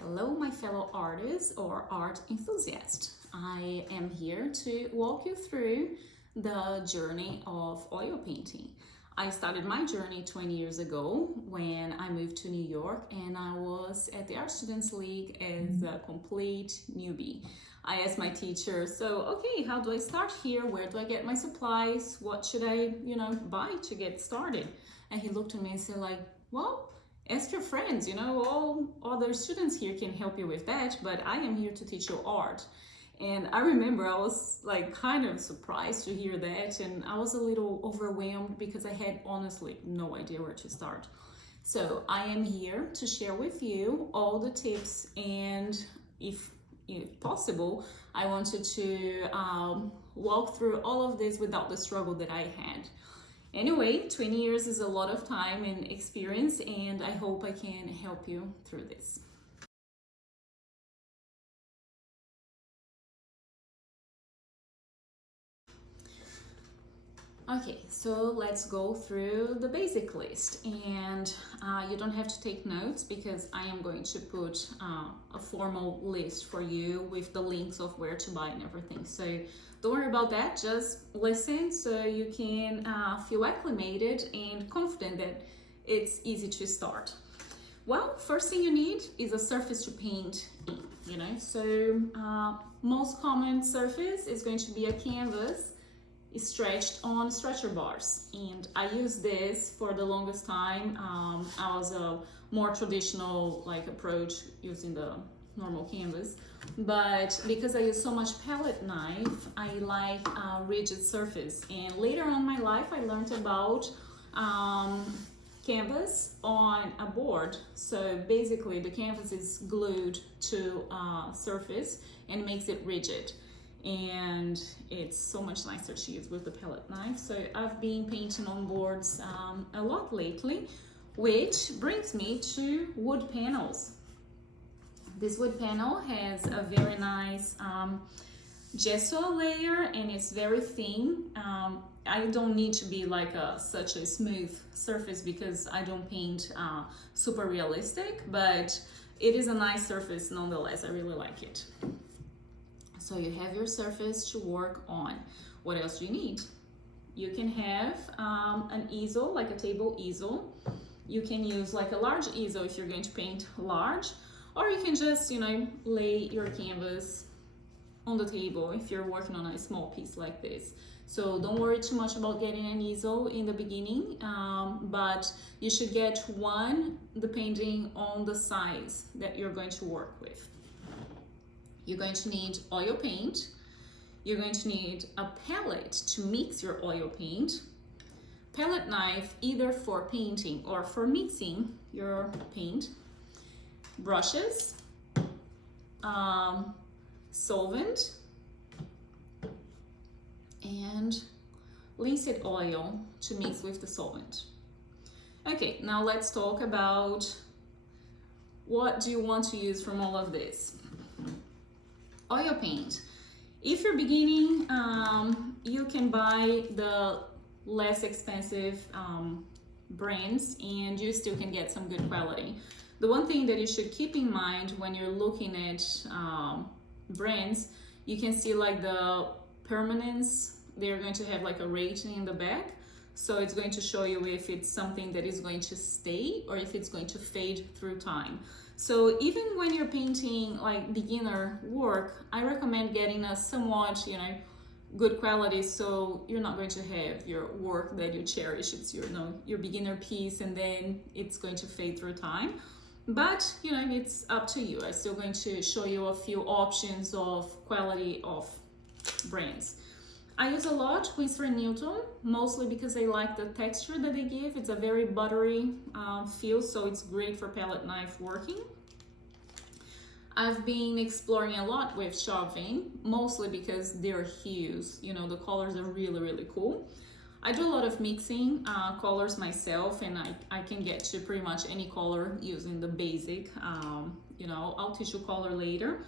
Hello, my fellow artists or art enthusiasts. I am here to walk you through the journey of oil painting. I started my journey 20 years ago when I moved to New York, and I was at the Art Students League as a complete newbie. I asked my teacher, okay, how do I start here? Where do I get my supplies? What should I, buy to get started? And he looked at me and said well, ask your friends, all other students here can help you with that, but I am here to teach you art. And I remember I was kind of surprised to hear that, and I was a little overwhelmed because I had honestly no idea where to start. So I am here to share with you all the tips, and if possible, I wanted to walk through all of this without the struggle that I had. Anyway, 20 years is a lot of time and experience, and I hope I can help you through this. Okay, so let's go through the basic list, and you don't have to take notes because I am going to put a formal list for you with the links of where to buy and everything. So don't worry about that, just listen so you can feel acclimated and confident that it's easy to start. Well, first thing you need is a surface to paint in, so most common surface is going to be a canvas stretched on stretcher bars, and I used this for the longest time. I was a more traditional approach using the normal canvas, but because I use so much palette knife, I like a rigid surface. And later on in my life I learned about canvas on a board. So basically the canvas is glued to a surface and makes it rigid, and it's so much nicer to use with the palette knife. So I've been painting on boards a lot lately, which brings me to wood panels. This wood panel has a very nice gesso layer, and it's very thin. I don't need to be such a smooth surface because I don't paint super realistic, but it is a nice surface nonetheless. I really like it. So you have your surface to work on. What else do you need? You can have an easel, like a table easel. You can use a large easel if you're going to paint large, or you can just, lay your canvas on the table if you're working on a small piece like this. So don't worry too much about getting an easel in the beginning, but you should get one depending on the size that you're going to work with. You're going to need oil paint. You're going to need a palette to mix your oil paint, palette knife either for painting or for mixing your paint, brushes, solvent, and linseed oil to mix with the solvent. Okay, now let's talk about what do you want to use from all of this. Oil paint. If you're beginning, you can buy the less expensive brands, and you still can get some good quality. The one thing that you should keep in mind when you're looking at brands, you can see the permanence. They're going to have a rating in the back, so it's going to show you if it's something that is going to stay or if it's going to fade through time. So even when you're painting beginner work, I recommend getting a somewhat, good quality, so you're not going to have your work that you cherish. It's your beginner piece, and then it's going to fade through time. But, it's up to you. I'm still going to show you a few options of quality of brands. I use a lot Winsor & Newton, mostly because I like the texture that they give. It's a very buttery feel, so it's great for palette knife working. I've been exploring a lot with Chauvin, mostly because their hues, the colors are really, really cool. I do a lot of mixing colors myself, and I can get to pretty much any color using the basic. I'll teach you color later.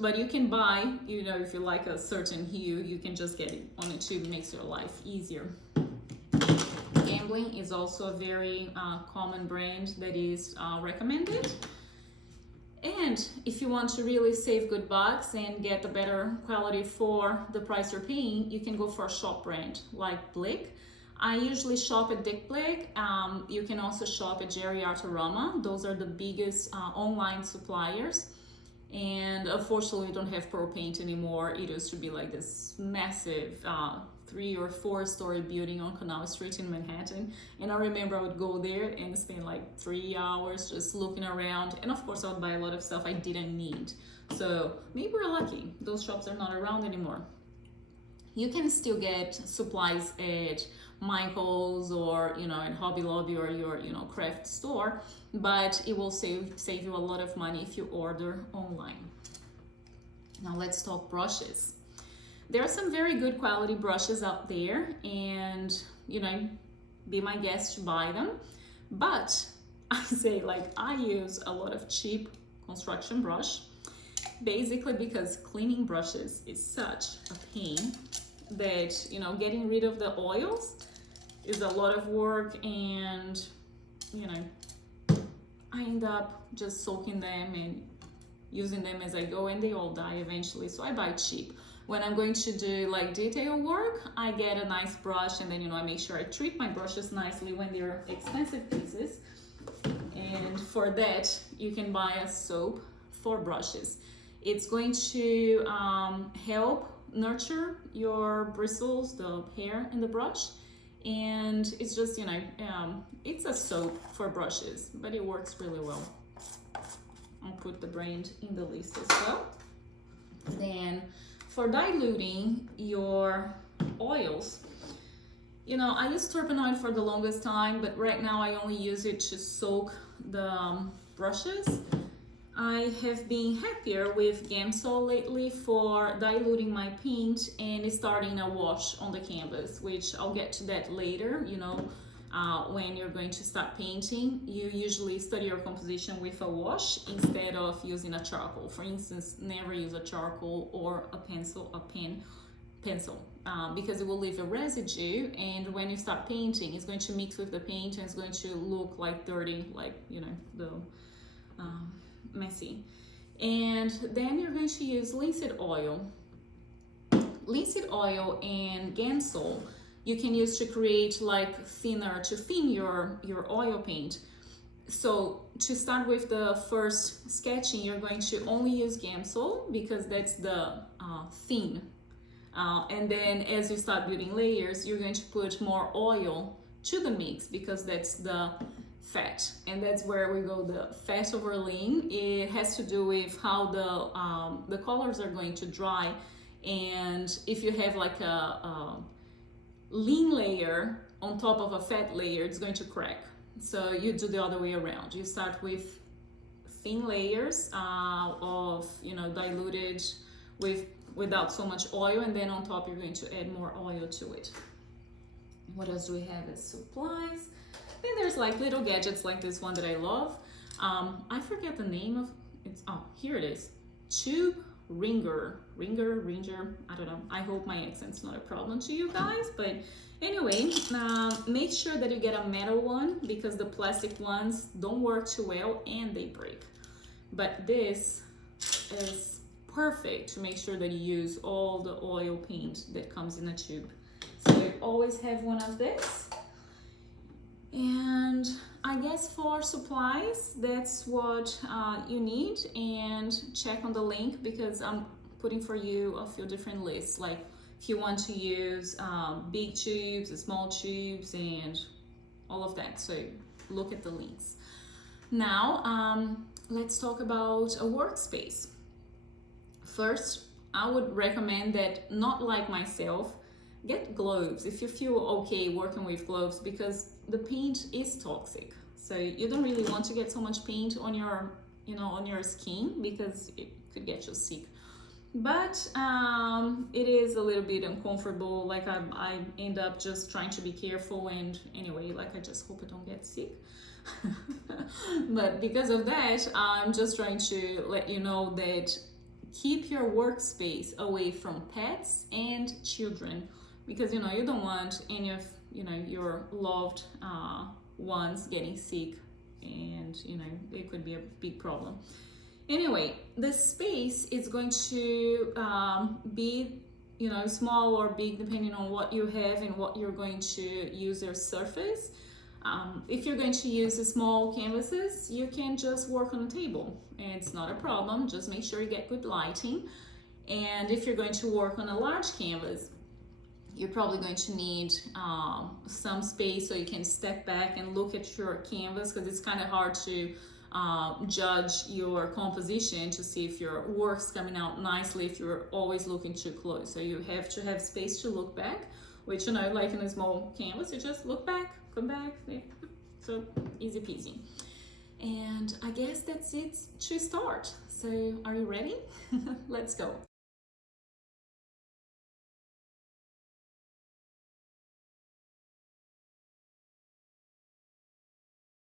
But you can buy, if you like a certain hue, you can just get it on a tube. It makes your life easier. Gambling is also a very common brand that is recommended. And if you want to really save good bucks and get a better quality for the price you're paying, you can go for a shop brand like Blick. I usually shop at Dick Blick. You can also shop at Jerry Artarama. Those are the biggest online suppliers. And unfortunately, we don't have Pearl Paint anymore. It used to be like this massive 3 or 4 story building on Canal Street in Manhattan. And I remember I would go there and spend like 3 hours just looking around. And of course, I would buy a lot of stuff I didn't need. So maybe we're lucky. Those shops are not around anymore. You can still get supplies at Michael's or at Hobby Lobby or your craft store, but it will save you a lot of money if you order online. Now let's talk brushes. There are some very good quality brushes out there, and be my guest to buy them. But I say, I use a lot of cheap construction brush, basically because cleaning brushes is such a pain that getting rid of the oils is a lot of work, and I end up just soaking them and using them as I go, and they all die eventually. So I buy cheap. When I'm going to do detail work, I get a nice brush, and then I make sure I treat my brushes nicely when they're expensive pieces. And for that, you can buy a soap for brushes. It's going to help nurture your bristles, the hair in the brush, and it's just it's a soap for brushes, but it works really well. I'll put the brand in the list as well. Then for diluting your oils, I used turpentine oil for the longest time, but right now I only use it to soak the brushes. I have been happier with Gamsol lately for diluting my paint and starting a wash on the canvas, which I'll get to that later. When you're going to start painting, you usually study your composition with a wash instead of using a charcoal. For instance, never use a charcoal or a pencil, because it will leave a residue, and when you start painting, it's going to mix with the paint and it's going to look like dirty, messy. And then you're going to use linseed oil. Linseed oil and Gamsol you can use to create to thin your oil paint. So to start with the first sketching, you're going to only use Gamsol because that's the thin. And then as you start building layers, you're going to put more oil to the mix because that's the fat, and that's where we go, the fat over lean. It has to do with how the colors are going to dry, and if you have a lean layer on top of a fat layer, it's going to crack. So you do the other way around. You start with thin layers of diluted without so much oil, and then on top you're going to add more oil to it. What else do we have as supplies? Then there's little gadgets like this one that I love. I forget the name of it. Oh, here it is. Tube ringer, I don't know. I hope my accent's not a problem to you guys, but anyway, make sure that you get a metal one because the plastic ones don't work too well and they break. But this is perfect to make sure that you use all the oil paint that comes in a tube. So you always have one of this. And I guess for supplies, that's what you need. And check on the link because I'm putting for you a few different lists. If you want to use big tubes, small tubes, and all of that. So look at the links. Now, let's talk about a workspace. First, I would recommend that, not like myself, get gloves if you feel okay working with gloves because the paint is toxic. So you don't really want to get so much paint on your, on your skin because it could get you sick. But it is a little bit uncomfortable. I end up just trying to be careful, and anyway, I just hope I don't get sick. But because of that, I'm just trying to let you know that keep your workspace away from pets and children, because you don't want any of your loved ones getting sick, and it could be a big problem. Anyway, the space is going to be, you know, small or big depending on what you have and what you're going to use your surface. If you're going to use the small canvases, you can just work on a table. It's not a problem, just make sure you get good lighting. And if you're going to work on a large canvas, you're probably going to need some space so you can step back and look at your canvas, because it's kind of hard to judge your composition to see if your work's coming out nicely if you're always looking too close. So you have to have space to look back, which, you know, like in a small canvas, you just look back, come back, so easy peasy. And I guess that's it to start. So are you ready? Let's go.